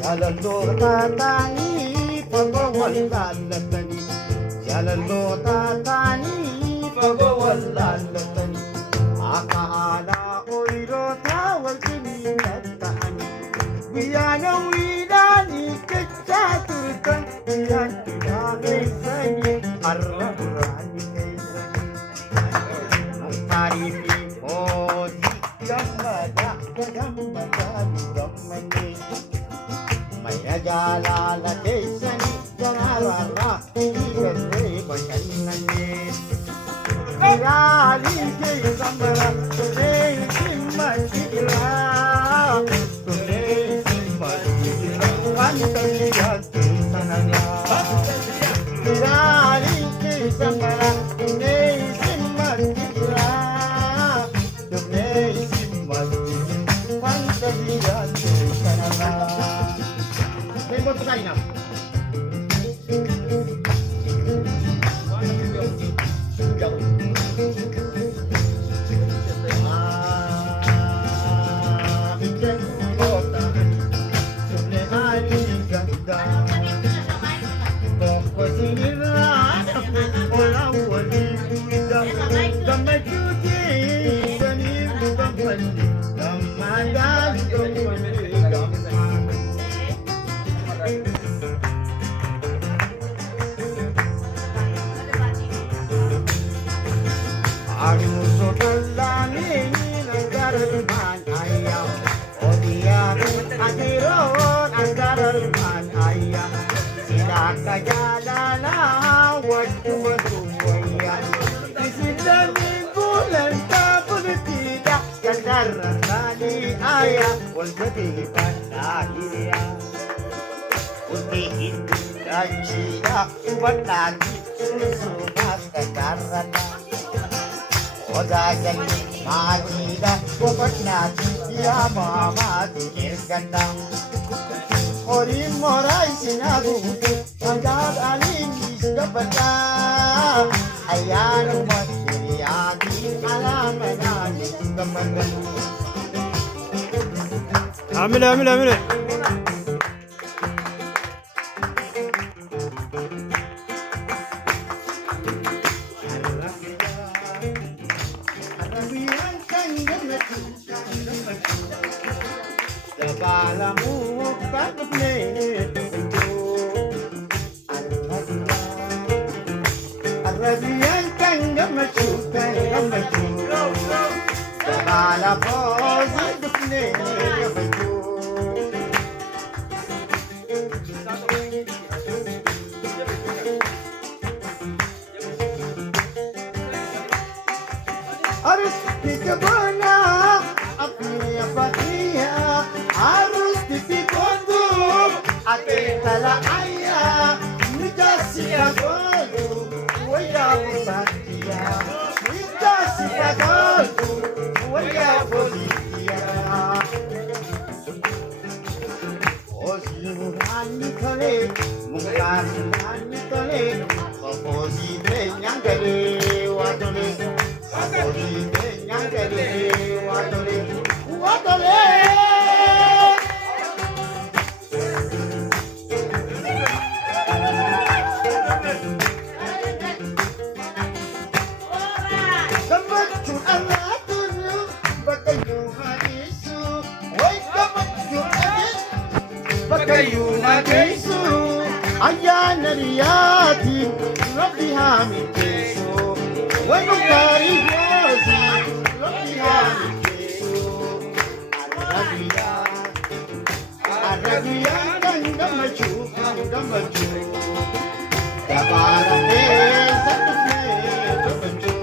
Jalaloo taataanii fagoo wal laallatanii Jalaloo taataanii fagoo wal laallatanii akka haadhaa ooyirootaa wal ciniinnata'anii guyyaan hawwiidhaanii jechaa turtan guyyaan cidhaa keessanii har'a buraanii keessanii Muktaarii fi Foozii gammadaa gammannee Maya jalala keesani janararra igarree bashannanne Irali keesambara turee simma jira turee simma jira wanta jiraate sanana Irali keesambara turee simma jira turee simma jira wanta jiraate sanana Vengo tu caina. Aruuza bal'aanii nagararmaan ayyaa Odiyaan adiroon nagararmaan ayyaa Silaaka jaalalaa wajjumatu wayyaa Isilamiin gulantaa bultiidha gandarrarraanii ayyaa Walgadeefadhaa hiriyaa Utii hiddachiidha hubadhaanii sunsuumaas gandarrarraa Odajan maatida kopatnaati yaa maamaati erganna Horii moraa isinaguutu magaadhaaniinis gabbadhaa Ayyaanuma hiriyaatii alaamanaanis gammadda Amine Dabalamu bakne Arabian kan gamachu Dabala Foziyaa bakne gamachu Arus pikabana apni apatiya Arus pipikondu ate tala aya Nijasiya godu waya busatiya Nijasiya godu waya busatiya Oziurani kale Mukarani kale Foziyaa nyangale wadole Foziyaa nyangale wadole Wadole Gamadu alatunu bakayu hadisu Wai gamadu adis bakayu nagesu Ayana riyati Rabbi hamitesu Wai Muktari Foziyaa Rabbi hamitesu Arabian kan gamachu Dabalane satune gamachu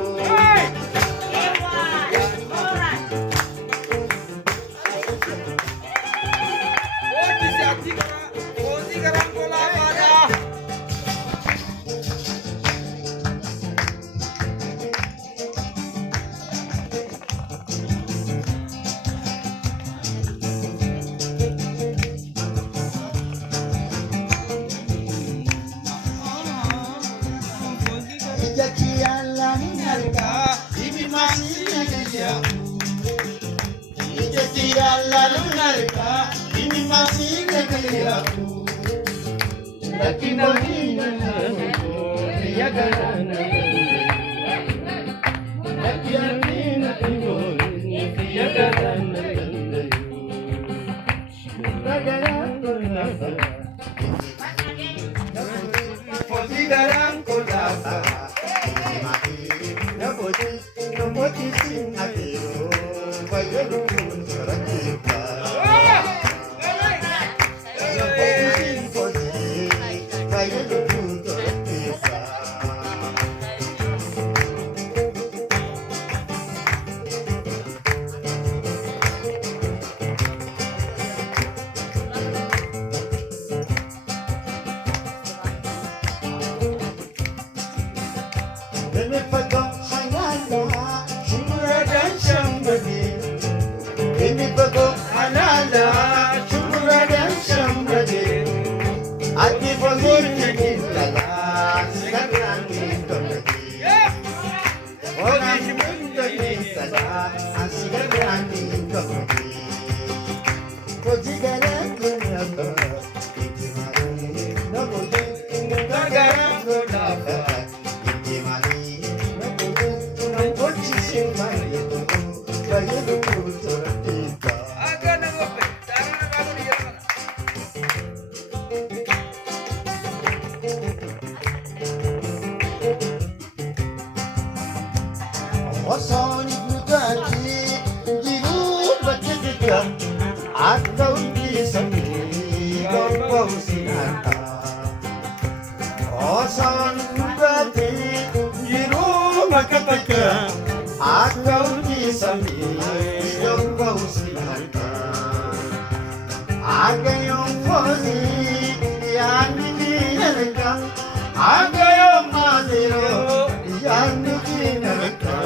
Larga, ini masih negeri aku. Lagi nolina, ya kan? Lagi nolina, ya kan? Foziyaa Abdulwahab, nutiis Adeeroo Foziyaa Beni pagong halala, sumuradan siyang gabi. Beni pagong halala, sumuradan siyang gabi. At ipagod niya kitala, sigaran dito lagi. Huwag ang mundo kitala, ang sigaran dito lagi. Foziyaa Abdulwahab, iti maraming nabuti, nagagaran ko dapat. Wasani bugatti, jiru bacchita, atau di sini kau sinata. Wasani bugatti, jiru bacchita, atau di sini kau sinata. Aga yung fozi, yan dinarka, aga yung Adeeroo, yan dinarka.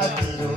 Adeeroo